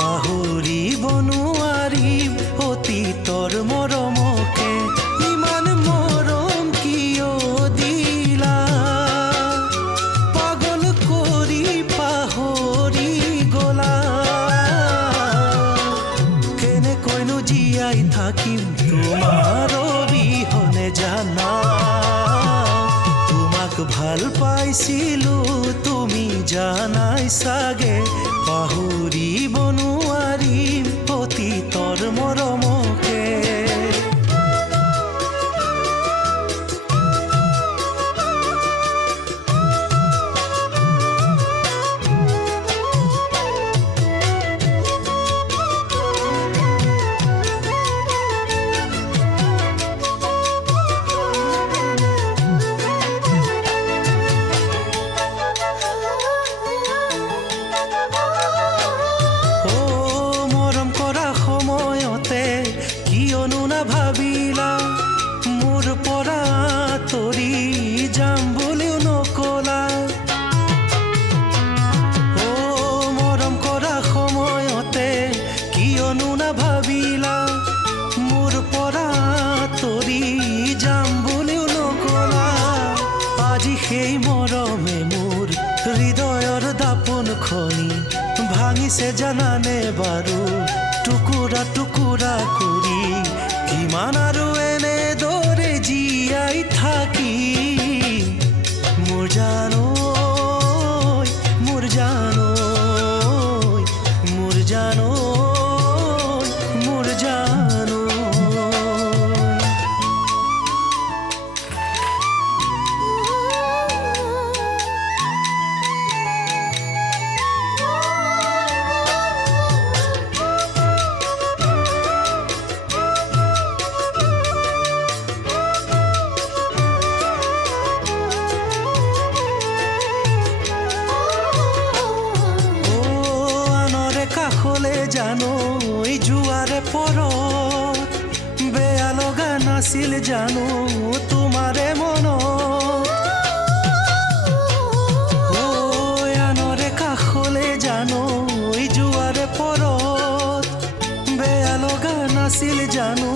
পাহৰিব নোৱাৰিম অতীতৰ মৰমকে। ইমান মৰম কিয় দিলা, পাগল কৰি পাহৰি গলা। কেনেকৈনো জীয়াই থাকিম তোমাৰ অবিহনে জানা। তোমাক ভাল পাইছিলো তুমি জানাই চাগে, পাহৰিব নোৱাৰিম অতীতৰ মৰমকে। কিয়নো নাভাবিলা মোৰ পৰা আঁতৰি যাম বুলিও নকলা। মৰম কৰা সময়তে কিয়নো নাভাবিলা মোৰ পৰা আঁতৰি যাম বুলিও নকলা। আজি সেই মৰমে মোৰ হৃদয়ৰ দাপোন খনি ভাঙিছে জানানে বাৰু, টুকুৰা টুকুৰা কৰি। কিমান আৰু এনেদৰে জীয়াই থাকি মোৰ জানৈ, মোৰ জানৈ, মোৰ জানৈ, মোৰ জানৈ। কাষলে জানো যোৱাৰে পৰত বেয়া লগা নাছিল জানো তোমাৰে মনত। আনৰে কাষলে জানো যোৱাৰে পৰত বেয়া লগা নাছিল জানো